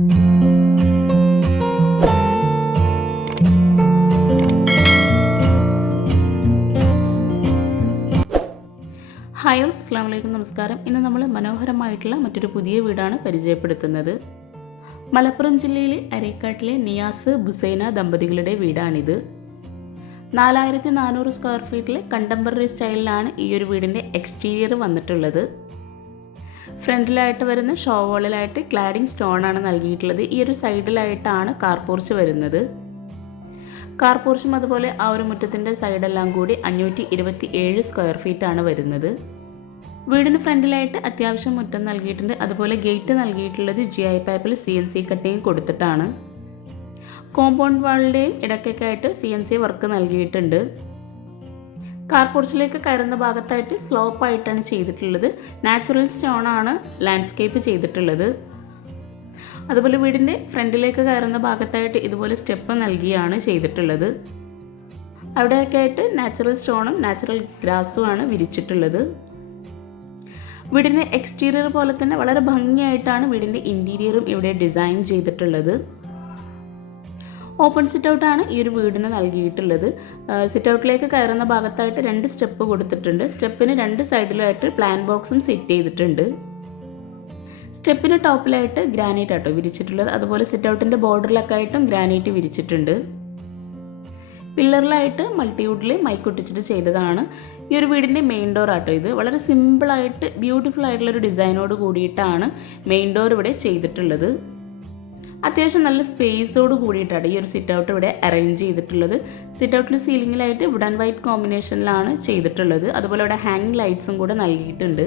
Hi all, അസ്സലാമു അലൈക്കും, നമസ്കാരം. ഇന്ന് നമ്മൾ മനോഹരമായിട്ടുള്ള മറ്റൊരു പുതിയ വീടാണ് പരിചയപ്പെടുത്തുന്നത്. മലപ്പുറം ജില്ലയിലെ അരീക്കാട്ടിലെ നിയാസ് ബുസൈന ദമ്പതികളുടെ വീടാണിത്. 4400 സ്ക്വയർ ഫീറ്റിലെ കണ്ടംപററി സ്റ്റൈലിലാണ് ഈ ഒരു വീടിൻ്റെ എക്സ്റ്റീരിയർ വന്നിട്ടുള്ളത്. ഫ്രണ്ടിലായിട്ട് വരുന്ന ഷോ വാളിലായിട്ട് ക്ലാഡിംഗ് സ്റ്റോണാണ് നൽകിയിട്ടുള്ളത്. ഈ ഒരു സൈഡിലായിട്ടാണ് കാർ പോർച്ച് വരുന്നത്. കാർ പോർച്ചും അതുപോലെ ആ ഒരു മുറ്റത്തിൻ്റെ സൈഡെല്ലാം കൂടി 527 സ്ക്വയർ ഫീറ്റാണ് വരുന്നത്. വീടിന് ഫ്രണ്ടിലായിട്ട് അത്യാവശ്യം മുറ്റം നൽകിയിട്ടുണ്ട്. അതുപോലെ ഗേറ്റ് നൽകിയിട്ടുള്ളത് GI പൈപ്പിൽ CNC കട്ടിങ് കൊടുത്തിട്ടാണ്. കോമ്പൗണ്ട് വാളിൻ്റെയും ഇടയ്ക്കൊക്കെയായിട്ട് CNC വർക്ക് നൽകിയിട്ടുണ്ട്. കാർ പോർച്ചിലേക്ക് കയറുന്ന ഭാഗത്തായിട്ട് സ്ലോപ്പായിട്ടാണ് ചെയ്തിട്ടുള്ളത്. നാച്ചുറൽ സ്റ്റോണാണ് ലാൻഡ്സ്കേപ്പ് ചെയ്തിട്ടുള്ളത്. അതുപോലെ വീടിൻ്റെ ഫ്രണ്ടിലേക്ക് കയറുന്ന ഭാഗത്തായിട്ട് ഇതുപോലെ സ്റ്റെപ്പ് നൽകിയാണ് ചെയ്തിട്ടുള്ളത്. അവിടെയൊക്കെ ആയിട്ട് നാച്ചുറൽ സ്റ്റോണും നാച്ചുറൽ ഗ്രാസുമാണ് വിരിച്ചിട്ടുള്ളത്. വീടിൻ്റെ എക്സ്റ്റീരിയർ പോലെ തന്നെ വളരെ ഭംഗിയായിട്ടാണ് വീടിൻ്റെ ഇൻറ്റീരിയറും ഇവിടെ ഡിസൈൻ ചെയ്തിട്ടുള്ളത്. ഓപ്പൺ സിറ്റ് ഔട്ടാണ് ഈ ഒരു വീടിന് നൽകിയിട്ടുള്ളത്. സിറ്റ് ഔട്ടിലേക്ക് കയറുന്ന ഭാഗത്തായിട്ട് 2 സ്റ്റെപ്പ് കൊടുത്തിട്ടുണ്ട്. സ്റ്റെപ്പിന് 2 സൈഡിലായിട്ട് പ്ലാൻ ബോക്സും സെറ്റ് ചെയ്തിട്ടുണ്ട്. സ്റ്റെപ്പിന് ടോപ്പിലായിട്ട് ഗ്രാനൈറ്റ് ആട്ടോ വിരിച്ചിട്ടുള്ളത്. അതുപോലെ സിറ്റ് ഔട്ടിൻ്റെ ബോർഡറിലൊക്കെ ആയിട്ടും ഗ്രാനൈറ്റ് വിരിച്ചിട്ടുണ്ട്. പില്ലറിലായിട്ട് മൾട്ടിവുഡിൽ മൈക്കൊട്ടിച്ചിട്ട് ചെയ്തതാണ്. ഈ ഒരു വീടിൻ്റെ മെയിൻ ഡോർ ആട്ടോ ഇത്. വളരെ സിമ്പിളായിട്ട് ബ്യൂട്ടിഫുൾ ആയിട്ടുള്ളൊരു ഡിസൈനോട് കൂടിയിട്ടാണ് മെയിൻ ഡോർ ഇവിടെ ചെയ്തിട്ടുള്ളത്. അത്യാവശ്യം നല്ല സ്പേസോട് കൂടിയിട്ടാണ് ഈ ഒരു സിറ്റ് ഔട്ട് ഇവിടെ അറേഞ്ച് ചെയ്തിട്ടുള്ളത്. സിറ്റ് ഔട്ടിൽ സീലിങ്ങിലായിട്ട് വുഡ് ആൻഡ് വൈറ്റ് കോമ്പിനേഷനിലാണ് ചെയ്തിട്ടുള്ളത്. അതുപോലെ ഇവിടെ ഹാങ്ങിങ് ലൈറ്റ്സും കൂടെ നൽകിയിട്ടുണ്ട്.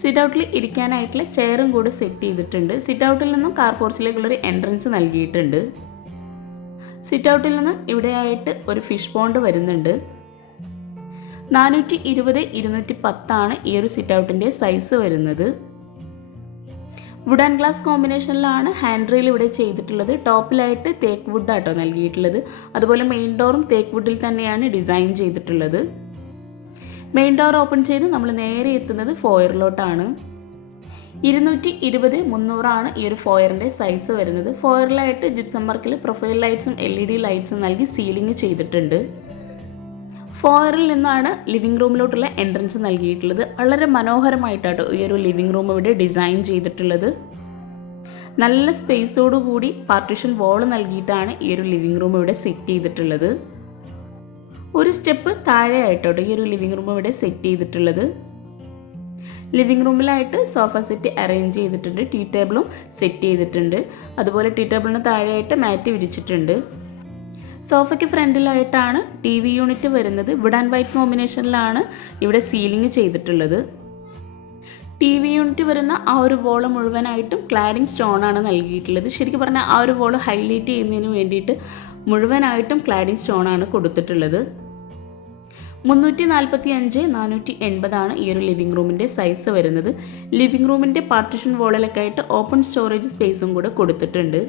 സിറ്റ് ഔട്ടിൽ ഇരിക്കാനായിട്ടുള്ള ചെയറും കൂടെ സെറ്റ് ചെയ്തിട്ടുണ്ട്. സിറ്റ് ഔട്ടിൽ നിന്നും കാർ പോർച്ചിലേക്കുള്ളൊരു എൻട്രൻസ് നൽകിയിട്ടുണ്ട്. സിറ്റ് ഔട്ടിൽ നിന്നും ഇവിടെയായിട്ട് ഒരു ഫിഷ് പോണ്ട് വരുന്നുണ്ട്. 420x210 ഈ ഒരു സിറ്റ് ഔട്ടിൻ്റെ സൈസ് വരുന്നത്. വുഡ് ആൻഡ് ഗ്ലാസ് കോമ്പിനേഷനിലാണ് ഹാൻഡ് റെയിൽ ഇവിടെ ചെയ്തിട്ടുള്ളത്. ടോപ്പിലായിട്ട് തേക്ക് വുഡ് ആട്ടോ നൽകിയിട്ടുള്ളത്. അതുപോലെ മെയിൻ ഡോറും തേക്ക് വുഡിൽ തന്നെയാണ് ഡിസൈൻ ചെയ്തിട്ടുള്ളത്. മെയിൻ ഡോർ ഓപ്പൺ ചെയ്ത് നമ്മൾ നേരെ എത്തുന്നത് ഫോയറിലോട്ടാണ്. 220x300 ഈ ഒരു ഫോയറിൻ്റെ സൈസ് വരുന്നത്. ഫോയറിലായിട്ട് ജിപ്സം വർക്കിൽ പ്രൊഫൈൽ ലൈറ്റ്സും LED ലൈറ്റ്സും നൽകി സീലിംഗ് ചെയ്തിട്ടുണ്ട്. ഫോയറിൽ നിന്നാണ് ലിവിംഗ് റൂമിലോട്ടുള്ള എൻട്രൻസ് നൽകിയിട്ടുള്ളത്. വളരെ മനോഹരമായിട്ടാണ് ഈ ഒരു ലിവിംഗ് റൂം ഇവിടെ ഡിസൈൻ ചെയ്തിട്ടുള്ളത്. നല്ല സ്പേസോടുകൂടി പാർട്ടീഷൻ വോൾ നൽകിയിട്ടാണ് ഈ ഒരു ലിവിംഗ് റൂം ഇവിടെ സെറ്റ് ചെയ്തിട്ടുള്ളത്. ഒരു സ്റ്റെപ്പ് താഴെയായിട്ടോട്ട് ഈ ഒരു ലിവിംഗ് റൂം ഇവിടെ സെറ്റ് ചെയ്തിട്ടുള്ളത്. ലിവിംഗ് റൂമിലായിട്ട് സോഫ സെറ്റ് അറേഞ്ച് ചെയ്തിട്ടുണ്ട്. ടീ ടേബിളും സെറ്റ് ചെയ്തിട്ടുണ്ട്. അതുപോലെ ടീ ടേബിളിന് താഴെയായിട്ട് മാറ്റ് വിരിച്ചിട്ടുണ്ട്. സോഫയ്ക്ക് ഫ്രണ്ടിലായിട്ടാണ് TV യൂണിറ്റ് വരുന്നത്. വുഡ് ആൻഡ് വൈറ്റ് കോമ്പിനേഷനിലാണ് ഇവിടെ സീലിംഗ് ചെയ്തിട്ടുള്ളത്. TV യൂണിറ്റ് വരുന്ന ആ ഒരു വോള് മുഴുവനായിട്ടും ക്ലാഡിംഗ് സ്റ്റോണാണ് നൽകിയിട്ടുള്ളത്. ശരിക്കും പറഞ്ഞാൽ ആ ഒരു വോള് ഹൈലൈറ്റ് ചെയ്യുന്നതിന് വേണ്ടിയിട്ട് മുഴുവനായിട്ടും ക്ലാഡിംഗ് സ്റ്റോണാണ് കൊടുത്തിട്ടുള്ളത്. 345x480 ഈ ഒരു ലിവിംഗ് റൂമിൻ്റെ സൈസ് വരുന്നത്. ലിവിംഗ് റൂമിൻ്റെ പാർട്ടീഷൻ വോളിലൊക്കെ ആയിട്ട് ഓപ്പൺ സ്റ്റോറേജ് സ്പേസും കൂടെ കൊടുത്തിട്ടുണ്ട്.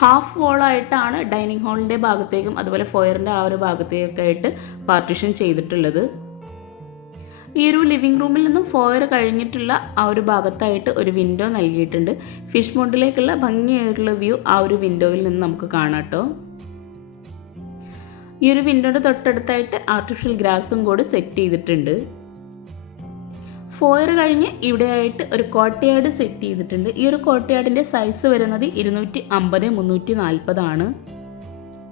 ഹാഫ് വോളായിട്ടാണ് ഡൈനിങ് ഹാളിൻ്റെ ഭാഗത്തേക്കും അതുപോലെ ഫോയറിൻ്റെ ആ ഒരു ഭാഗത്തേക്കൊക്കെ ആയിട്ട് പാർട്ടീഷൻ ചെയ്തിട്ടുള്ളത്. ഈ ഒരു ലിവിംഗ് റൂമിൽ നിന്നും ഫോയർ കഴിഞ്ഞിട്ടുള്ള ആ ഒരു ഭാഗത്തായിട്ട് ഒരു വിൻഡോ നൽകിയിട്ടുണ്ട്. ഫിഷ് മോണ്ടിലേക്കുള്ള ഭംഗിയായിട്ടുള്ള വ്യൂ ആ ഒരു വിൻഡോയിൽ നിന്ന് നമുക്ക് കാണാം കേട്ടോ. ഈ ഒരു വിൻഡോയുടെ തൊട്ടടുത്തായിട്ട് ആർട്ടിഫിഷ്യൽ ഗ്രാസും കൂടെ സെറ്റ് ചെയ്തിട്ടുണ്ട്. ഫോയർ കഴിഞ്ഞ് ഇവിടെയായിട്ട് ഒരു കോർട്ട്യാർഡ് സെറ്റ് ചെയ്തിട്ടുണ്ട്. ഈ ഒരു കോർട്ട്യാർഡിൻ്റെ സൈസ് വരുന്നത് 250x340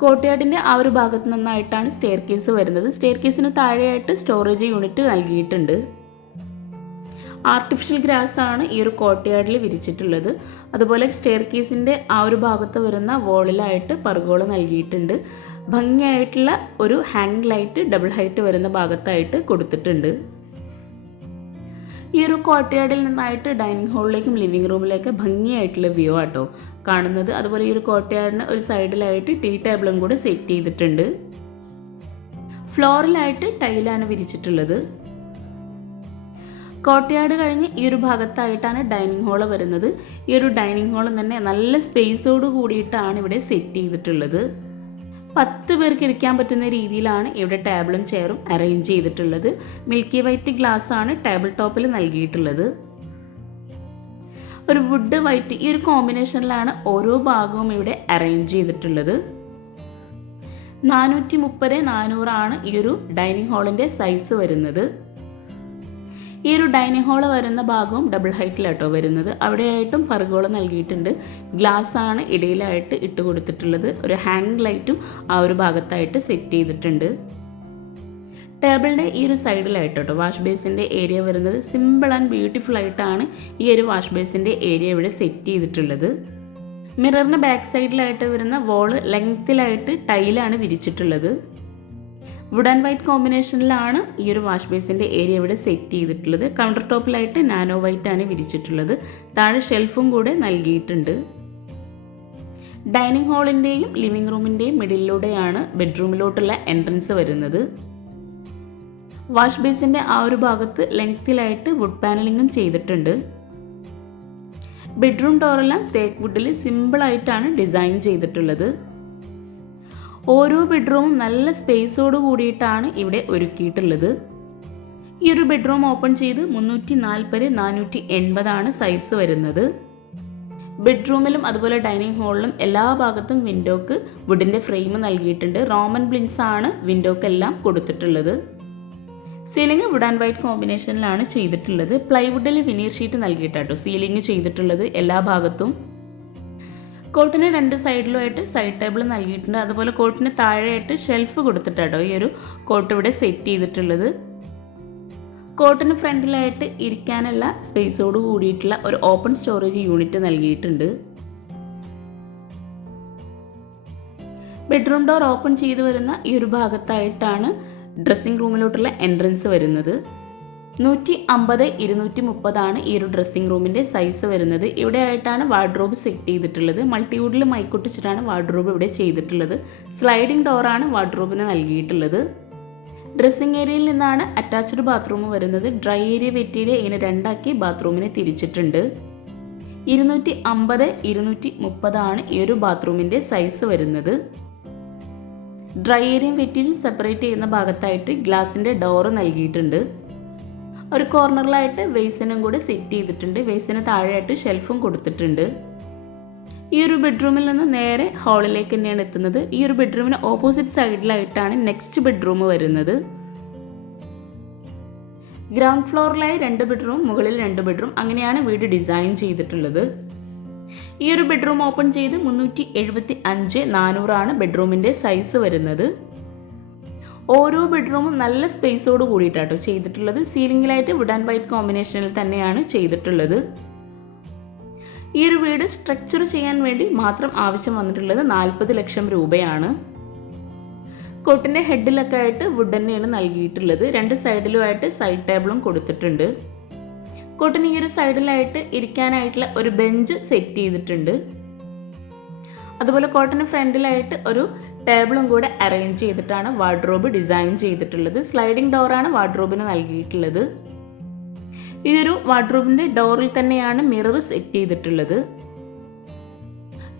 കോർട്ട്യാർഡിൻ്റെ ആ ഒരു ഭാഗത്ത് നിന്നായിട്ടാണ് സ്റ്റെയർ കേസ് വരുന്നത്. സ്റ്റെയർ കേസിന് താഴെയായിട്ട് സ്റ്റോറേജ് യൂണിറ്റ് നൽകിയിട്ടുണ്ട്. ആർട്ടിഫിഷ്യൽ ഗ്രാസ് ആണ് ഈ ഒരു കോർട്ട്യാർഡിൽ വിരിച്ചിട്ടുള്ളത്. അതുപോലെ സ്റ്റെയർ കേസിൻ്റെ ആ ഒരു ഭാഗത്ത് വരുന്ന വോളിലായിട്ട് പർഗോള നൽകിയിട്ടുണ്ട്. ഭംഗിയായിട്ടുള്ള ഒരു ഹാങ്ങിങ് ലൈറ്റ് ഡബിൾ ഹൈറ്റ് വരുന്ന ഭാഗത്തായിട്ട് കൊടുത്തിട്ടുണ്ട്. ഈ ഒരു കോർട്ട്യാർഡിൽ നിന്നായിട്ട് ഡൈനിങ് ഹാളിലേക്കും ലിവിംഗ് റൂമിലേക്ക് ഭംഗിയായിട്ടുള്ള വ്യൂ ആട്ടോ കാണുന്നത്. അതുപോലെ ഈ ഒരു കോർട്ട്യാർഡിന് ഒരു സൈഡിലായിട്ട് ടീ ടേബിളും കൂടെ സെറ്റ് ചെയ്തിട്ടുണ്ട്. ഫ്ലോറിലായിട്ട് ടൈലാണ് വിരിച്ചിട്ടുള്ളത്. കോർട്ട്യാർഡ് കഴിഞ്ഞ് ഈ ഒരു ഭാഗത്തായിട്ടാണ് ഡൈനിങ് ഹാള് വരുന്നത്. ഈ ഒരു ഡൈനിങ് ഹാളും തന്നെ നല്ല സ്പേസോട് കൂടിയിട്ടാണ് ഇവിടെ സെറ്റ് ചെയ്തിട്ടുള്ളത്. 10 പേർക്ക് ഇരിക്കാൻ പറ്റുന്ന രീതിയിലാണ് ഇവിടെ ടേബിളും ചെയറും അറേഞ്ച് ചെയ്തിട്ടുള്ളത്. മിൽക്കി വൈറ്റ് ഗ്ലാസ് ആണ് ടേബിൾ ടോപ്പിൽ നൽകിയിട്ടുള്ളത്. ഒരു വുഡ് വൈറ്റ് ഈ ഒരു കോമ്പിനേഷനിലാണ് ഓരോ ഭാഗവും ഇവിടെ അറേഞ്ച് ചെയ്തിട്ടുള്ളത്. 430-400 ഈ ഒരു ഡൈനിങ് ഹാളിൻ്റെ സൈസ് വരുന്നത്. ഈ ഒരു ഡൈനിങ് ഹാള് വരുന്ന ഭാഗവും ഡബിൾ ഹൈറ്റിലാട്ടോ വരുന്നത്. അവിടെയായിട്ടും പർഗോള നൽകിയിട്ടുണ്ട്. ഗ്ലാസ് ആണ് ഇടയിലായിട്ട് ഇട്ട് കൊടുത്തിട്ടുള്ളത്. ഒരു ഹാങ്ങിങ് ലൈറ്റും ആ ഒരു ഭാഗത്തായിട്ട് സെറ്റ് ചെയ്തിട്ടുണ്ട്. ടേബിളിൻ്റെ ഈ ഒരു സൈഡിലായിട്ടോ വാഷ് ബേസിൻ്റെ ഏരിയ വരുന്നത്. സിമ്പിൾ ആൻഡ് ബ്യൂട്ടിഫുൾ ആയിട്ടാണ് ഈ ഒരു വാഷ് ബേസിൻ്റെ ഏരിയ ഇവിടെ സെറ്റ് ചെയ്തിട്ടുള്ളത്. മിററിന് ബാക്ക് സൈഡിലായിട്ട് വരുന്ന വോള് ലെങ്ത്തിലായിട്ട് ടൈലാണ് വിരിച്ചിട്ടുള്ളത്. വുഡ് ആൻഡ് വൈറ്റ് കോമ്പിനേഷനിലാണ് ഈ ഒരു വാഷ് ബേസിൻ്റെ ഏരിയ ഇവിടെ സെറ്റ് ചെയ്തിട്ടുള്ളത്. കൗണ്ടർ ടോപ്പിലായിട്ട് നാനോ വൈറ്റ് ആണ് വിരിച്ചിട്ടുള്ളത്. താഴെ ഷെൽഫും കൂടെ നൽകിയിട്ടുണ്ട്. ഡൈനിങ് ഹാളിൻ്റെയും ലിവിംഗ് റൂമിൻ്റെയും മിഡിലൂടെയാണ് ബെഡ്റൂമിലോട്ടുള്ള എൻട്രൻസ് വരുന്നത്. വാഷ് ബേസിൻ്റെ ആ ഒരു ഭാഗത്ത് ലെങ്ത്തിലായിട്ട് വുഡ് പാനലിങ്ങും ചെയ്തിട്ടുണ്ട്. ബെഡ്റൂം ഡോറെല്ലാം തേക്ക് വുഡിൽ സിമ്പിളായിട്ടാണ് ഡിസൈൻ ചെയ്തിട്ടുള്ളത്. ഓരോ ബെഡ്റൂമും നല്ല സ്പേസോട് കൂടിയിട്ടാണ് ഇവിടെ ഒരുക്കിയിട്ടുള്ളത്. ഈ ഒരു ബെഡ്റൂം ഓപ്പൺ ചെയ്ത് 340-480 സൈസ് വരുന്നത്. ബെഡ്റൂമിലും അതുപോലെ ഡൈനിങ് ഹാളിലും എല്ലാ ഭാഗത്തും വിൻഡോക്ക് വുഡിൻ്റെ ഫ്രെയിം നൽകിയിട്ടുണ്ട്. റോമൻ ബ്ലിൻസ് ആണ് വിൻഡോക്കെല്ലാം കൊടുത്തിട്ടുള്ളത്. സീലിംഗ് വുഡ് ആൻഡ് വൈറ്റ് കോമ്പിനേഷനിലാണ് ചെയ്തിട്ടുള്ളത്. പ്ലൈവുഡിൽ വിനീർ ഷീറ്റ് നൽകിയിട്ടാട്ടോ സീലിംഗ് ചെയ്തിട്ടുള്ളത് എല്ലാ ഭാഗത്തും. കോട്ടിന് 2 സൈഡിലുമായിട്ട് സൈഡ് ടേബിൾ നൽകിയിട്ടുണ്ട്. അതുപോലെ കോട്ടിന് താഴെയായിട്ട് ഷെൽഫ് കൊടുത്തിട്ടാട്ടോ ഈ ഒരു കോട്ട് ഇവിടെ സെറ്റ് ചെയ്തിട്ടുള്ളത്. കോട്ടിന് ഫ്രണ്ടിലായിട്ട് ഇരിക്കാനുള്ള സ്പേസോട് കൂടിയിട്ടുള്ള ഒരു ഓപ്പൺ സ്റ്റോറേജ് യൂണിറ്റ് നൽകിയിട്ടുണ്ട്. ബെഡ്റൂം ഡോർ ഓപ്പൺ ചെയ്ത് വരുന്ന ഈ ഒരു ഭാഗത്തായിട്ടാണ് ഡ്രസ്സിംഗ് റൂമിലോട്ടുള്ള എൻട്രൻസ് വരുന്നത്. 150-230 ഈ ഒരു ഡ്രസ്സിംഗ് റൂമിൻ്റെ സൈസ് വരുന്നത്. ഇവിടെ ആയിട്ടാണ് വാർഡ്രോബ് സെറ്റ് ചെയ്തിട്ടുള്ളത്. മൾട്ടിവുഡിൽ മൈക്കൊട്ടിച്ചിട്ടാണ് വാർഡ്രോബ് ഇവിടെ ചെയ്തിട്ടുള്ളത്. സ്ലൈഡിംഗ് ഡോറാണ് വാർഡ്രോബിന് നൽകിയിട്ടുള്ളത്. ഡ്രസ്സിംഗ് ഏരിയയിൽ നിന്നാണ് അറ്റാച്ച്ഡ് ബാത്റൂം വരുന്നത്. ഡ്രൈ ഏരിയ വെറ്റ് ഏരിയ ഇങ്ങനെ രണ്ടാക്കി ബാത്റൂമിനെ തിരിച്ചിട്ടുണ്ട്. 250-230 ഈ ഒരു ബാത്റൂമിൻ്റെ സൈസ് വരുന്നത്. ഡ്രൈ ഏരിയയും വെറ്റ് ഏരിയയും സെപ്പറേറ്റ് ചെയ്യുന്ന ഭാഗത്തായിട്ട് ഗ്ലാസിൻ്റെ ഡോറ് നൽകിയിട്ടുണ്ട്. ഒരു കോർണറിലായിട്ട് വേസിനും കൂടെ സെറ്റ് ചെയ്തിട്ടുണ്ട്. വേസിന് താഴെയായിട്ട് ഷെൽഫും കൊടുത്തിട്ടുണ്ട്. ഈ ഒരു ബെഡ്റൂമിൽ നിന്ന് നേരെ ഹാളിലേക്ക് തന്നെയാണ് എത്തുന്നത്. ഈ ഒരു ബെഡ്റൂമിന് ഓപ്പോസിറ്റ് സൈഡിലായിട്ടാണ് നെക്സ്റ്റ് ബെഡ്റൂം വരുന്നത്. ഗ്രൗണ്ട് ഫ്ലോറിലായി 2 ബെഡ്റൂം, മുകളിൽ 2 ബെഡ്റൂം, അങ്ങനെയാണ് വീട് ഡിസൈൻ ചെയ്തിട്ടുള്ളത്. ഈ ഒരു ബെഡ്റൂം ഓപ്പൺ ചെയ്ത് 375-400 ബെഡ്റൂമിൻ്റെ സൈസ് വരുന്നത്. ഓരോ ബെഡ്റൂമും നല്ല സ്പേസോട് കൂടിയിട്ടാട്ടോ ചെയ്തിട്ടുള്ളത്. സീലിംഗിലായിട്ട് വുഡ് ആൻഡ് വൈറ്റ് കോമ്പിനേഷനിൽ തന്നെയാണ് ചെയ്തിട്ടുള്ളത്. ഈ ഒരു വീട് സ്ട്രക്ചർ ചെയ്യാൻ വേണ്ടി മാത്രം ആവശ്യം വന്നിട്ടുള്ളത് 40 ലക്ഷം രൂപയാണ്. കോട്ടിൻ്റെ ഹെഡിലൊക്കെ ആയിട്ട് വുഡ് തന്നെയാണ് നൽകിയിട്ടുള്ളത്. 2 സൈഡിലുമായിട്ട് സൈഡ് ടേബിളും കൊടുത്തിട്ടുണ്ട്. കോട്ടിന് ഈ ഒരു സൈഡിലായിട്ട് ഇരിക്കാനായിട്ടുള്ള ഒരു ബെഞ്ച് സെറ്റ് ചെയ്തിട്ടുണ്ട്. അതുപോലെ കോട്ടിന് ഫ്രണ്ടിലായിട്ട് ഒരു ടേബിളും കൂടെ അറേഞ്ച് ചെയ്തിട്ടാണ് വാർഡ്രോബ് ഡിസൈൻ ചെയ്തിട്ടുള്ളത്. സ്ലൈഡിംഗ് ഡോറാണ് വാർഡ്രോബിന് നൽകിയിട്ടുള്ളത്. ഈ ഒരു വാർഡ്രോബിൻ്റെ ഡോറിൽ തന്നെയാണ് മിറർ സെറ്റ് ചെയ്തിട്ടുള്ളത്.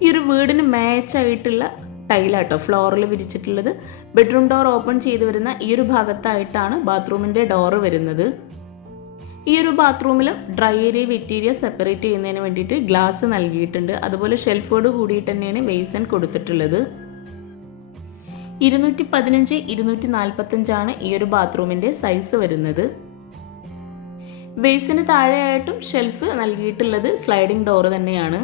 ഈ ഒരു വീടിന് മാച്ചായിട്ടുള്ള ടൈലാട്ടോ ഫ്ലോറിൽ വിരിച്ചിട്ടുള്ളത്. ബെഡ്റൂം ഡോർ ഓപ്പൺ ചെയ്ത് വരുന്ന ഈ ഒരു ഭാഗത്തായിട്ടാണ് ബാത്റൂമിൻ്റെ ഡോറ് വരുന്നത്. ഈ ഒരു ബാത്റൂമിലും dry area wet area separate ചെയ്യുന്നതിന് വേണ്ടിയിട്ട് ഗ്ലാസ് നൽകിയിട്ടുണ്ട്. അതുപോലെ ഷെൽഫോട് കൂടിയിട്ട് തന്നെയാണ് ബേസൻ കൊടുത്തിട്ടുള്ളത്. 215-245 ഈ ഒരു ബാത്റൂമിൻ്റെ സൈസ് വരുന്നത്. ബേസിന് താഴെയായിട്ടും ഷെൽഫ് നൽകിയിട്ടുള്ളത് സ്ലൈഡിംഗ് ഡോറ് തന്നെയാണ്.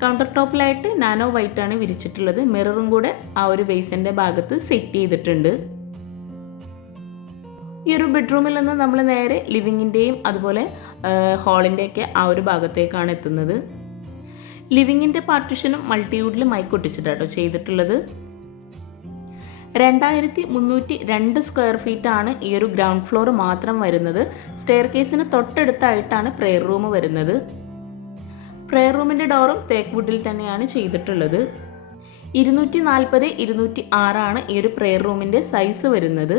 കൗണ്ടർ ടോപ്പിലായിട്ട് നാനോ വൈറ്റ് ആണ് വിരിച്ചിട്ടുള്ളത്. മിററും കൂടെ ആ ഒരു ബേസിൻ്റെ ഭാഗത്ത് സെറ്റ് ചെയ്തിട്ടുണ്ട്. ഈ ഒരു ബെഡ്റൂമിൽ നിന്ന് നമ്മൾ നേരെ ലിവിങ്ങിൻ്റെയും അതുപോലെ ഹാളിൻ്റെയൊക്കെ ആ ഒരു ഭാഗത്തേക്കാണ് എത്തുന്നത്. ലിവിങ്ങിൻ്റെ പാർട്ടീഷനും മൾട്ടിവുഡിൽ മൈക്കൊട്ടിച്ചിട്ടാട്ടോ ചെയ്തിട്ടുള്ളത്. 2302 സ്ക്വയർ ഫീറ്റാണ് ഈ ഒരു ഗ്രൗണ്ട് ഫ്ലോർ മാത്രം വരുന്നത്. സ്റ്റെയർ കേസിന് തൊട്ടടുത്തായിട്ടാണ് പ്രെയർ റൂം വരുന്നത്. പ്രെയർ റൂമിൻ്റെ ഡോറും തേക്ക് വുഡിൽ തന്നെയാണ് ചെയ്തിട്ടുള്ളത്. 240-206 ഈ ഒരു പ്രെയർ റൂമിൻ്റെ സൈസ് വരുന്നത്.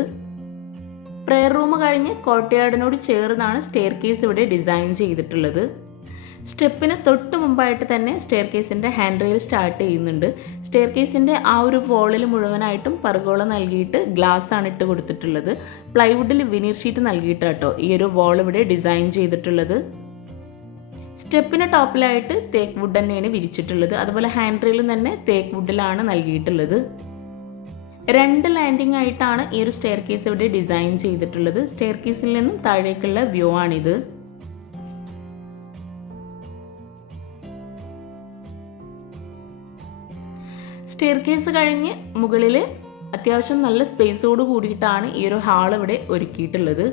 പ്രെയർ റൂം കഴിഞ്ഞ് കോർട്ട്യാർഡിനോട് ചേർന്നാണ് സ്റ്റെയർ കേസ് ഇവിടെ ഡിസൈൻ ചെയ്തിട്ടുള്ളത്. സ്റ്റെപ്പിന് തൊട്ട് മുമ്പായിട്ട് തന്നെ സ്റ്റെയർ കേസിൻ്റെ ഹാൻഡ് റെയിൽ സ്റ്റാർട്ട് ചെയ്യുന്നുണ്ട്. സ്റ്റെയർ കേസിൻ്റെ ആ ഒരു വോളിൽ മുഴുവനായിട്ടും പർഗോള നൽകിയിട്ട് ഗ്ലാസ് ആണ് ഇട്ട് കൊടുത്തിട്ടുള്ളത്. പ്ലൈവുഡിൽ വിനീർ ഷീറ്റ് നൽകിയിട്ടാട്ടോ ഈ ഒരു വോൾ ഇവിടെ ഡിസൈൻ ചെയ്തിട്ടുള്ളത്. സ്റ്റെപ്പിന് ടോപ്പിലായിട്ട് തേക്ക് വുഡ് തന്നെയാണ് വിരിച്ചിട്ടുള്ളത്. അതുപോലെ ഹാൻഡ് റെയിലും തന്നെ തേക്ക് വുഡിലാണ് നൽകിയിട്ടുള്ളത്. 2 ലാൻഡിംഗ് ആയിട്ടാണ് ഈ ഒരു സ്റ്റെയർ കേസ് ഇവിടെ ഡിസൈൻ ചെയ്തിട്ടുള്ളത്. സ്റ്റെയർ കേസിൽ നിന്നും താഴേക്കുള്ള വ്യൂ ആണിത്. സ്റ്റെയർ കേസ് കഴിഞ്ഞ് മുകളിൽ അത്യാവശ്യം നല്ല സ്പേസോട് കൂടിയിട്ടാണ് ഈ ഒരു ഹാൾ ഇവിടെ ഒരുക്കിയിട്ടുള്ളത്.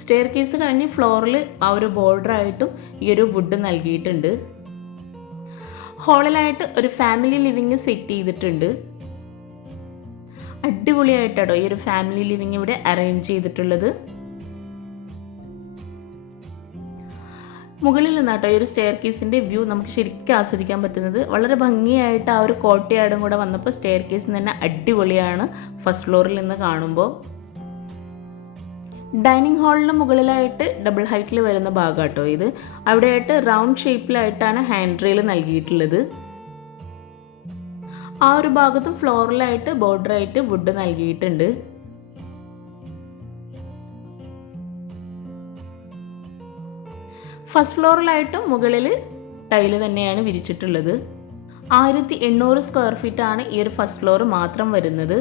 സ്റ്റെയർ കേസ് കഴിഞ്ഞ് ഫ്ലോറിൽ ആ ഒരു ബോർഡർ ആയിട്ടും ഈ ഒരു വുഡ് നൽകിയിട്ടുണ്ട്. ഹാളിലായിട്ട് ഒരു ഫാമിലി ലിവിങ് സെറ്റ് ചെയ്തിട്ടുണ്ട്. അടിപൊളിയായിട്ടോ ഈ ഒരു ഫാമിലി ലിവിങ് ഇവിടെ അറേഞ്ച് ചെയ്തിട്ടുള്ളത്. മുകളിൽ നിന്നാട്ടോ ഈ ഒരു സ്റ്റെയർ കേസിൻ്റെ വ്യൂ നമുക്ക് ശരിക്കും ആസ്വദിക്കാൻ പറ്റുന്നത്. വളരെ ഭംഗിയായിട്ട് ആ ഒരു കോട്ടയാടും കൂടെ വന്നപ്പോൾ സ്റ്റെയർ കേസ് തന്നെ അടിപൊളിയാണ് ഫസ്റ്റ് ഫ്ലോറിൽ നിന്ന് കാണുമ്പോൾ. ഡൈനിങ് ഹാളിന് മുകളിലായിട്ട് ഡബിൾ ഹൈറ്റിൽ വരുന്ന ഭാഗമാട്ടോ ഇത്. അവിടെയായിട്ട് റൗണ്ട് ഷേപ്പിലായിട്ടാണ് ഹാൻഡ് റെയിൽ നൽകിയിട്ടുള്ളത്. ആ ഒരു ഭാഗത്തും ഫ്ലോറിലായിട്ട് ബോർഡറായിട്ട് വുഡ് നൽകിയിട്ടുണ്ട്. ഫസ്റ്റ് ഫ്ലോറിലായിട്ടും മുകളിൽ ടൈല് തന്നെയാണ് വിരിച്ചിട്ടുള്ളത്. 1800 സ്ക്വയർ ഫീറ്റ് ആണ് ഈ ഒരു ഫസ്റ്റ് ഫ്ലോർ മാത്രം വരുന്നത്.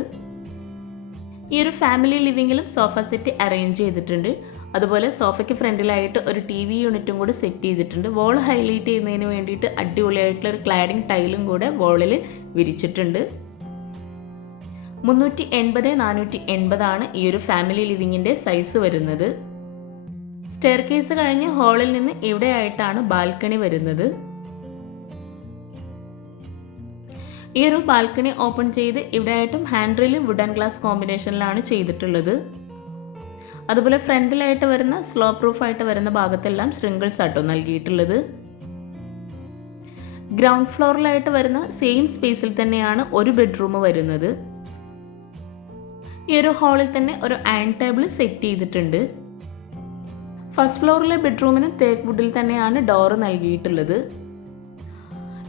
ഈ ഒരു ഫാമിലി ലിവിങ്ങിലും സോഫ സെറ്റ് അറേഞ്ച് ചെയ്തിട്ടുണ്ട്. അതുപോലെ സോഫയ്ക്ക് ഫ്രണ്ടിലായിട്ട് ഒരു TV യൂണിറ്റും കൂടി സെറ്റ് ചെയ്തിട്ടുണ്ട്. വോൾ ഹൈലൈറ്റ് ചെയ്യുന്നതിന് വേണ്ടിയിട്ട് അടിപൊളിയായിട്ടുള്ള ഒരു ക്ലാഡിംഗ് ടൈലും കൂടെ വോളിൽ വിരിച്ചിട്ടുണ്ട്. 380x480 ആണ് ഈ ഒരു ഫാമിലി ലിവിങ്ങിൻ്റെ സൈസ് വരുന്നത്. സ്റ്റെയർ കേസ് കഴിഞ്ഞ് ഹാളിൽ നിന്ന് ഇവിടെയായിട്ടാണ് ബാൽക്കണി വരുന്നത്. ഈ ഒരു ബാൽക്കണി ഓപ്പൺ ചെയ്ത് ഇവിടെയായിട്ടും hand rail wood and glass കോമ്പിനേഷനിലാണ് ചെയ്തിട്ടുള്ളത്. അതുപോലെ ഫ്രണ്ടിലായിട്ട് വരുന്ന സ്ലോ പ്രൂഫായിട്ട് വരുന്ന ഭാഗത്തെല്ലാം സ്പ്രിങ്കിൾസ് ആട്ടോ നൽകിയിട്ടുള്ളത്. ഗ്രൗണ്ട് ഫ്ലോറിലായിട്ട് വരുന്ന സെയിം സ്പേസിൽ തന്നെയാണ് ഒരു ബെഡ്റൂം വരുന്നത്. ഈ ഒരു ഹാളിൽ തന്നെ ഒരു അയൺ ടേബിൾ സെറ്റ് ചെയ്തിട്ടുണ്ട്. ഫസ്റ്റ് ഫ്ലോറിലെ ബെഡ്റൂമിന് തേക്ക് വുഡിൽ തന്നെയാണ് ഡോർ നൽകിയിട്ടുള്ളത്.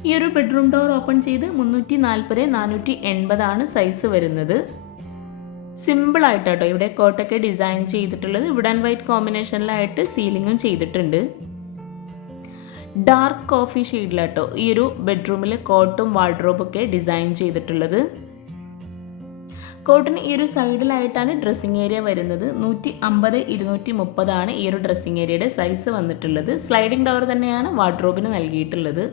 ഈ ഒരു ബെഡ്റൂം ഡോർ ഓപ്പൺ ചെയ്ത് 340x480 ആണ് സൈസ് വരുന്നത്. സിമ്പിൾ ആയിട്ടോ ഇവിടെ കോട്ടൊക്കെ ഡിസൈൻ ചെയ്തിട്ടുള്ളത്. വുഡ് ആൻഡ് വൈറ്റ് കോമ്പിനേഷനിലായിട്ട് സീലിങ്ങും ചെയ്തിട്ടുണ്ട്. ഡാർക്ക് കോഫി ഷെയ്ഡിലാട്ടോ ഈ ഒരു ബെഡ്റൂമിൽ കോട്ടും വാർഡ്രോബൊക്കെ ഡിസൈൻ ചെയ്തിട്ടുള്ളത്. കോട്ടിന് ഈ ഒരു സൈഡിലായിട്ടാണ് ഡ്രസ്സിംഗ് ഏരിയ വരുന്നത്. 150x230 ആണ് ഈ ഒരു ഡ്രസ്സിംഗ് ഏരിയയുടെ സൈസ് വന്നിട്ടുള്ളത്. സ്ലൈഡിംഗ് ഡോർ തന്നെയാണ് വാർഡ്രോബിന് നൽകിയിട്ടുള്ളത്.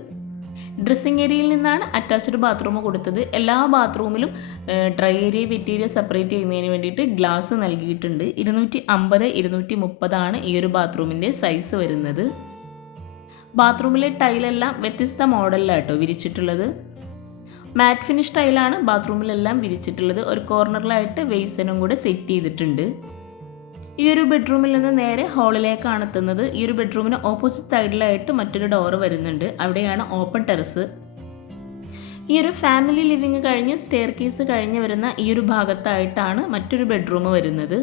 ഡ്രസ്സിംഗ് ഏരിയയിൽ നിന്നാണ് അറ്റാച്ച്ഡ് ബാത്റൂം കൊടുത്തത്. എല്ലാ ബാത്റൂമിലും dry area wet area separate ചെയ്യുന്നതിന് വേണ്ടിയിട്ട് ഗ്ലാസ് നൽകിയിട്ടുണ്ട്. 250x230 ആണ് ഈ ഒരു ബാത്റൂമിൻ്റെ സൈസ് വരുന്നത്. ബാത്റൂമിലെ ടൈലെല്ലാം വ്യത്യസ്ത മോഡലിലാട്ടോ വിരിച്ചിട്ടുള്ളത്. മാറ്റ് ഫിനിഷ് ടൈലാണ് ബാത്റൂമിലെല്ലാം വിരിച്ചിട്ടുള്ളത്. ഒരു കോർണറിലായിട്ട് വെയ്സനും കൂടെ സെറ്റ് ചെയ്തിട്ടുണ്ട്. ഈ ഒരു ബെഡ്റൂമിൽ നിന്ന് നേരെ ഹാളിലേക്കാണ് എത്തുന്നത്. ഈ ഒരു ബെഡ്റൂമിന് ഓപ്പോസിറ്റ് സൈഡിലായിട്ട് മറ്റൊരു ഡോറ് വരുന്നുണ്ട്. അവിടെയാണ് ഓപ്പൺ ടെറസ്. ഈ ഒരു ഫാമിലി ലിവിങ് കഴിഞ്ഞ് സ്റ്റെയർ കേസ് കഴിഞ്ഞ് വരുന്ന ഈ ഒരു ഭാഗത്തായിട്ടാണ് മറ്റൊരു ബെഡ്റൂം വരുന്നത്.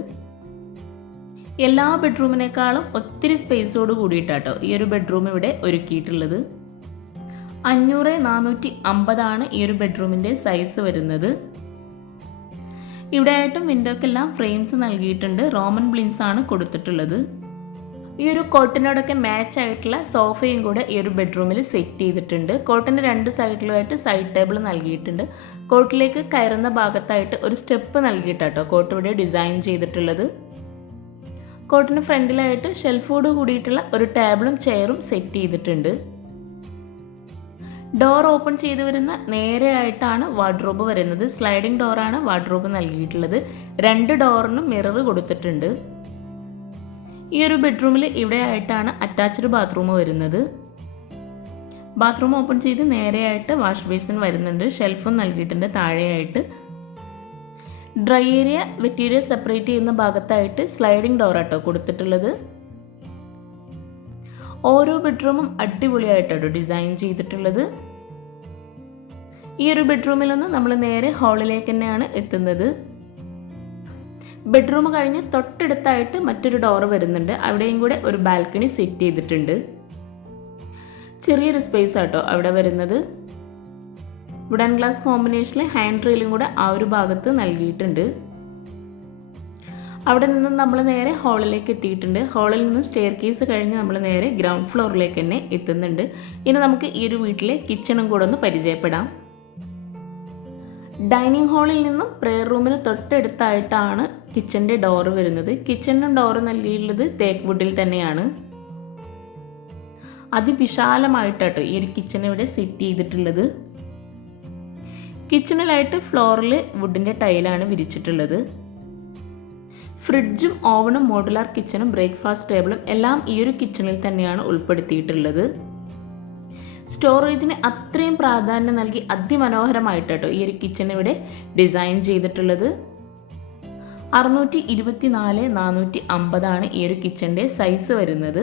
എല്ലാ ബെഡ്റൂമിനേക്കാളും ഒത്തിരി സ്പേസോട് കൂടിയിട്ടാട്ടോ ഈ ഒരു ബെഡ്റൂം ഇവിടെ ഒരുക്കിയിട്ടുള്ളത്. 500x450 ആണ് ഈ ഒരു ബെഡ്റൂമിൻ്റെ സൈസ് വരുന്നത്. ഇവിടെയായിട്ടും വിൻഡോക്കെല്ലാം ഫ്രെയിംസ് നൽകിയിട്ടുണ്ട്. റോമൻ ബ്ലിൻസ് ആണ് കൊടുത്തിട്ടുള്ളത്. ഈ ഒരു കോട്ടിനോടൊക്കെ മാച്ച് ആയിട്ടുള്ള സോഫയും കൂടെ ഈ ഒരു ബെഡ്റൂമിൽ സെറ്റ് ചെയ്തിട്ടുണ്ട്. കോട്ടിൻ്റെ 2 സൈഡിലുമായിട്ട് സൈഡ് ടേബിൾ നൽകിയിട്ടുണ്ട്. കോട്ടിലേക്ക് കയറുന്ന ഭാഗത്തായിട്ട് ഒരു സ്റ്റെപ്പ് നൽകിയിട്ടാട്ടോ കോട്ട് ഇവിടെ ഡിസൈൻ ചെയ്തിട്ടുള്ളത്. കോട്ടിന് ഫ്രണ്ടിലായിട്ട് ഷെൽഫോട് കൂടിയിട്ടുള്ള ഒരു ടേബിളും ചെയറും സെറ്റ് ചെയ്തിട്ടുണ്ട്. ഡോർ ഓപ്പൺ ചെയ്ത് വരുന്ന നേരെ ആയിട്ടാണ് വാർഡ്രോബ് വരുന്നത്. സ്ലൈഡിംഗ് ഡോറാണ് വാർഡ്രോബ് നൽകിയിട്ടുള്ളത്. 2 ഡോറിനും മിറർ കൊടുത്തിട്ടുണ്ട്. ഈ ഒരു ബെഡ്റൂമിൽ ഇവിടെ ആയിട്ടാണ് അറ്റാച്ച്ഡ് ബാത്റൂം വരുന്നത്. ബാത്റൂം ഓപ്പൺ ചെയ്ത് നേരെയായിട്ട് വാഷ് ബേസിൻ വരുന്നുണ്ട്. ഷെൽഫും നൽകിയിട്ടുണ്ട് താഴെയായിട്ട്. Dry area wet area separate ചെയ്യുന്ന ഭാഗത്തായിട്ട് സ്ലൈഡിംഗ് ഡോറാട്ടോ കൊടുത്തിട്ടുള്ളത്. ഓരോ ബെഡ്റൂമും അടിപൊളിയായിട്ടോ ഡിസൈൻ ചെയ്തിട്ടുള്ളത്. ഈ ഒരു ബെഡ്റൂമിൽ നിന്ന് നമ്മൾ നേരെ ഹാളിലേക്ക് തന്നെയാണ് എത്തുന്നത്. ബെഡ്റൂം കഴിഞ്ഞ് തൊട്ടടുത്തായിട്ട് മറ്റൊരു ഡോർ വരുന്നുണ്ട്. അവിടെയും കൂടെ ഒരു ബാൽക്കണി സെറ്റ് ചെയ്തിട്ടുണ്ട്. ചെറിയൊരു സ്പേസ് ആട്ടോ അവിടെ വരുന്നത്. വുഡ് ആൻഡ് ഗ്ലാസ് കോമ്പിനേഷനിൽ ഹാൻഡ് റെയിലും കൂടെ ആ ഒരു ഭാഗത്ത് നൽകിയിട്ടുണ്ട്. അവിടെ നിന്നും നമ്മൾ നേരെ ഹാളിലേക്ക് എത്തിയിട്ടുണ്ട്. ഹാളിൽ നിന്നും സ്റ്റെയർ കേസ് കഴിഞ്ഞ് നമ്മൾ നേരെ ഗ്രൗണ്ട് ഫ്ലോറിലേക്ക് തന്നെ എത്തുന്നുണ്ട്. ഇനി നമുക്ക് ഈ ഒരു വീട്ടിലെ കിച്ചണും കൂടെ ഒന്ന് പരിചയപ്പെടാം. ഡൈനിങ് ഹാളിൽ നിന്നും പ്രെയർ റൂമിന് തൊട്ടടുത്തായിട്ടാണ് കിച്ചൻ്റെ ഡോറ് വരുന്നത്. കിച്ചണിനും ഡോറ് നൽകിയിട്ടുള്ളത് തേക്ക് വുഡിൽ തന്നെയാണ്. അതിവിശാലമായിട്ടാട്ടോ ഈ ഒരു കിച്ചൺ ഇവിടെ സെറ്റ് ചെയ്തിട്ടുള്ളത്. കിച്ചണിലായിട്ട് ഫ്ലോറിൽ വുഡിൻ്റെ ടൈലാണ് വിരിച്ചിട്ടുള്ളത്. ഫ്രിഡ്ജും ഓവനും മോഡുലാർ കിച്ചണും ബ്രേക്ക്ഫാസ്റ്റ് ടേബിളും എല്ലാം ഈ ഒരു കിച്ചണിൽ തന്നെയാണ് ഉൾപ്പെടുത്തിയിട്ടുള്ളത്. സ്റ്റോറേജിന് അത്രയും പ്രാധാന്യം നൽകി അതിമനോഹരമായിട്ടോ ഈ ഒരു കിച്ചൺ ഇവിടെ ഡിസൈൻ ചെയ്തിട്ടുള്ളത്. 624x450 ഈ ഒരു കിച്ചൻ്റെ സൈസ് വരുന്നത്.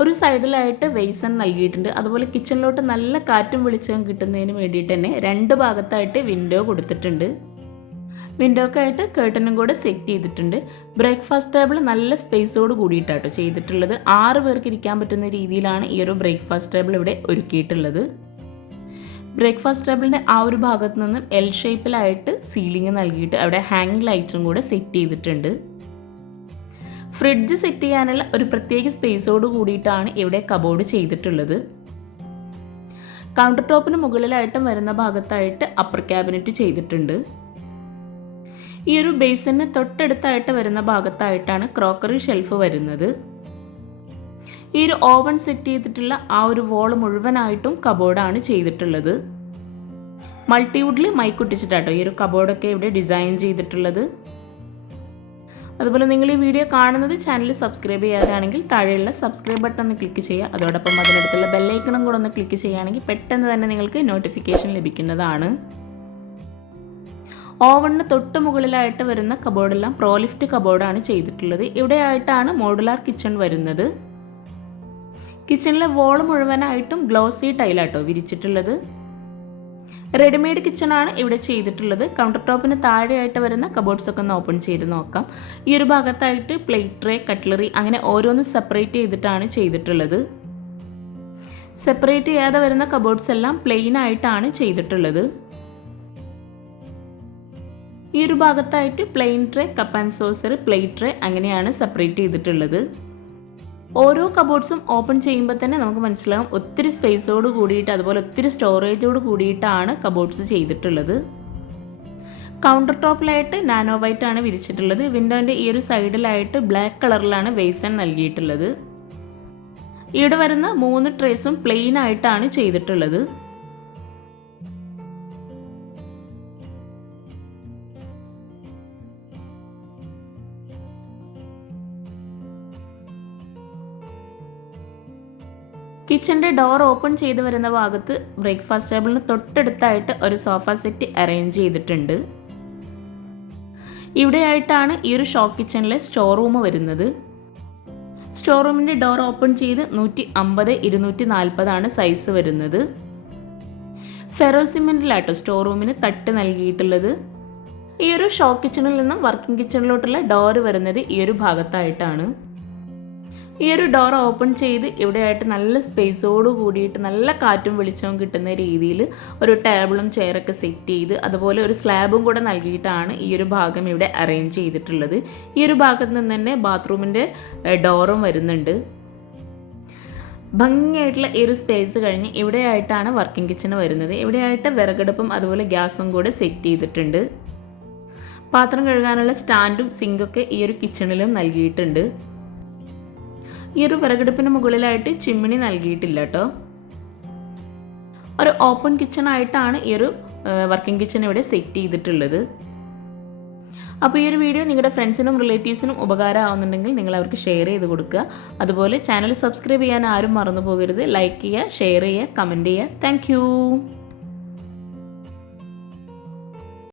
ഒരു സൈഡിലായിട്ട് വെയ്സൺ നൽകിയിട്ടുണ്ട്. അതുപോലെ കിച്ചണിലോട്ട് നല്ല കാറ്റും വെളിച്ചവും കിട്ടുന്നതിന് വേണ്ടിയിട്ട് തന്നെ 2 ഭാഗത്തായിട്ട് വിൻഡോ കൊടുത്തിട്ടുണ്ട്. വിൻഡോക്കായിട്ട് കേർട്ടനും കൂടെ സെറ്റ് ചെയ്തിട്ടുണ്ട്. ബ്രേക്ക്ഫാസ്റ്റ് ടേബിൾ നല്ല സ്പേസോട് കൂടിയിട്ടാട്ടോ ചെയ്തിട്ടുള്ളത്. 6 പേർക്ക് ഇരിക്കാൻ പറ്റുന്ന രീതിയിലാണ് ഈ ഒരു ബ്രേക്ക്ഫാസ്റ്റ് ടേബിൾ ഇവിടെ ഒരുക്കിയിട്ടുള്ളത്. ബ്രേക്ക്ഫാസ്റ്റ് ടേബിളിൻ്റെ ആ ഒരു ഭാഗത്ത് നിന്നും എൽ ഷേപ്പിലായിട്ട് സീലിംഗ് നൽകിയിട്ട് അവിടെ ഹാങ്ങിങ് ലൈറ്റ്സും കൂടെ സെറ്റ് ചെയ്തിട്ടുണ്ട്. ഫ്രിഡ്ജ് സെറ്റ് ചെയ്യാനുള്ള ഒരു പ്രത്യേക സ്പേസോട് കൂടിയിട്ടാണ് ഇവിടെ കബോർഡ് ചെയ്തിട്ടുള്ളത്. കൗണ്ടർ ടോപ്പിന് മുകളിലായിട്ടും വരുന്ന ഭാഗത്തായിട്ട് അപ്പർ ക്യാബിനറ്റ് ചെയ്തിട്ടുണ്ട്. ഈ ഒരു ബേസിന് തൊട്ടടുത്തായിട്ട് വരുന്ന ഭാഗത്തായിട്ടാണ് ക്രോക്കറി ഷെൽഫ് വരുന്നത്. ഈ ഒരു ഓവൻ സെറ്റ് ചെയ്തിട്ടുള്ള ആ ഒരു വോള് മുഴുവനായിട്ടും കബോർഡാണ് ചെയ്തിട്ടുള്ളത്. മൾട്ടിവുഡിൽ മൈക്കൊട്ടിച്ചിട്ടാട്ടോ ഈ ഒരു കബോർഡൊക്കെ ഇവിടെ ഡിസൈൻ ചെയ്തിട്ടുള്ളത്. അതുപോലെ നിങ്ങൾ ഈ വീഡിയോ കാണുന്നത് ചാനൽ സബ്സ്ക്രൈബ് ചെയ്യാതാണെങ്കിൽ താഴെയുള്ള സബ്സ്ക്രൈബ് ബട്ടൺ ഒന്ന് ക്ലിക്ക് ചെയ്യുക. അതോടൊപ്പം അതിനടുത്തുള്ള ബെല്ലൈക്കണും കൂടെ ഒന്ന് ക്ലിക്ക് ചെയ്യുകയാണെങ്കിൽ പെട്ടെന്ന് തന്നെ നിങ്ങൾക്ക് നോട്ടിഫിക്കേഷൻ ലഭിക്കുന്നതാണ്. ഓവണിന് തൊട്ട് മുകളിലായിട്ട് വരുന്ന കബോർഡെല്ലാം പ്രോലിഫ്റ്റ് കബോർഡാണ് ചെയ്തിട്ടുള്ളത്. ഇവിടെയായിട്ടാണ് മോഡുലാർ കിച്ചൺ വരുന്നത്. കിച്ചണിലെ വോള് മുഴുവനായിട്ടും ഗ്ലോസി ടൈലാട്ടോ വിരിച്ചിട്ടുള്ളത്. റെഡിമെയ്ഡ് കിച്ചണാണ് ഇവിടെ ചെയ്തിട്ടുള്ളത്. കൗണ്ടർ ടോപ്പിന് താഴെയായിട്ട് വരുന്ന കബോർഡ്സ് ഒക്കെ ഒന്ന് ഓപ്പൺ ചെയ്ത് നോക്കാം. ഈ ഒരു ഭാഗത്തായിട്ട് പ്ലേറ്റ് ട്രേ, കട്ട്ലറി അങ്ങനെ ഓരോന്നും സെപ്പറേറ്റ് ചെയ്തിട്ടാണ് ചെയ്തിട്ടുള്ളത്. സെപ്പറേറ്റ് ചെയ്യാതെ വരുന്ന കബോർഡ്സ് എല്ലാം പ്ലെയിൻ ആയിട്ടാണ് ചെയ്തിട്ടുള്ളത്. ഈ ഒരു ഭാഗത്തായിട്ട് plain tray, cup and saucer, plate tray അങ്ങനെയാണ് സെപ്പറേറ്റ് ചെയ്തിട്ടുള്ളത്. ഓരോ കബോർഡ്സും ഓപ്പൺ ചെയ്യുമ്പോൾ തന്നെ നമുക്ക് മനസ്സിലാകും ഒത്തിരി സ്പേസോട് കൂടിയിട്ട് അതുപോലെ ഒത്തിരി സ്റ്റോറേജോട് കൂടിയിട്ടാണ് കബോർഡ്സ് ചെയ്തിട്ടുള്ളത്. കൗണ്ടർ ടോപ്പിലായിട്ട് നാനോ വൈറ്റ് ആണ് വിരിച്ചിട്ടുള്ളത്. വിൻഡോൻ്റെ ഈ ഒരു സൈഡിലായിട്ട് ബ്ലാക്ക് കളറിലാണ് വെയ്സൺ നൽകിയിട്ടുള്ളത്. ഇവിടെ വരുന്ന 3 ട്രേസും പ്ലെയിൻ ആയിട്ടാണ് ചെയ്തിട്ടുള്ളത്. കിച്ചൻ്റെ ഡോർ ഓപ്പൺ ചെയ്ത് വരുന്ന ഭാഗത്ത് ബ്രേക്ക്ഫാസ്റ്റ് ടേബിളിന് തൊട്ടടുത്തായിട്ട് ഒരു സോഫ സെറ്റ് അറേഞ്ച് ചെയ്തിട്ടുണ്ട്. ഇവിടെയായിട്ടാണ് ഈ ഒരു ഷോ കിച്ചണിലെ സ്റ്റോർ റൂം വരുന്നത്. സ്റ്റോർ റൂമിൻ്റെ ഡോർ ഓപ്പൺ ചെയ്ത് 150x240 സൈസ് വരുന്നത്. ഫെറോ സിമെൻറ്റിലാട്ടോ സ്റ്റോർ റൂമിന് തട്ട് നൽകിയിട്ടുള്ളത്. ഈ ഒരു ഷോ കിച്ചണിൽ നിന്നും വർക്കിംഗ് കിച്ചണിലോട്ടുള്ള ഡോർ വരുന്നത് ഈ ഒരു ഭാഗത്തായിട്ടാണ്. ഈ ഒരു ഡോർ ഓപ്പൺ ചെയ്ത് ഇവിടെയായിട്ട് നല്ല സ്പേസോട് കൂടിയിട്ട് നല്ല കാറ്റും വെളിച്ചവും കിട്ടുന്ന രീതിയിൽ ഒരു ടേബിളും ചെയറൊക്കെ സെറ്റ് ചെയ്ത് അതുപോലെ ഒരു സ്ലാബും കൂടെ നൽകിയിട്ടാണ് ഈ ഒരു ഭാഗം ഇവിടെ അറേഞ്ച് ചെയ്തിട്ടുള്ളത്. ഈ ഒരു ഭാഗത്ത് നിന്ന് തന്നെ ബാത്റൂമിൻ്റെ ഡോറും വരുന്നുണ്ട്. ഭംഗിയായിട്ടുള്ള ഈ ഒരു സ്പേസ് കഴിഞ്ഞ് ഇവിടെയായിട്ടാണ് വർക്കിംഗ് കിച്ചൺ വരുന്നത്. ഇവിടെയായിട്ട് വിറകടുപ്പും അതുപോലെ ഗ്യാസും കൂടെ സെറ്റ് ചെയ്തിട്ടുണ്ട്. പാത്രം കഴുകാനുള്ള സ്റ്റാൻഡും സിങ്കൊക്കെ ഈ ഒരു കിച്ചണിലും നൽകിയിട്ടുണ്ട്. ഈ ഒരു വിറകടുപ്പിന് മുകളിലായിട്ട് ചിമ്മിണി നൽകിയിട്ടില്ല കേട്ടോ. ഒരു ഓപ്പൺ കിച്ചൺ ആയിട്ടാണ് ഈ ഒരു വർക്കിംഗ് കിച്ചൺ ഇവിടെ സെറ്റ് ചെയ്തിട്ടുള്ളത്. അപ്പോൾ ഈ ഒരു വീഡിയോ നിങ്ങളുടെ ഫ്രണ്ട്സിനും റിലേറ്റീവ്സിനും ഉപകാരമാവുന്നുണ്ടെങ്കിൽ നിങ്ങൾ അവർക്ക് ഷെയർ ചെയ്ത് കൊടുക്കുക. അതുപോലെ ചാനൽ സബ്സ്ക്രൈബ് ചെയ്യാൻ ആരും മറന്നു പോകരുത്. ലൈക്ക് ചെയ്യുക, ഷെയർ ചെയ്യുക, കമൻറ്റ് ചെയ്യുക. താങ്ക്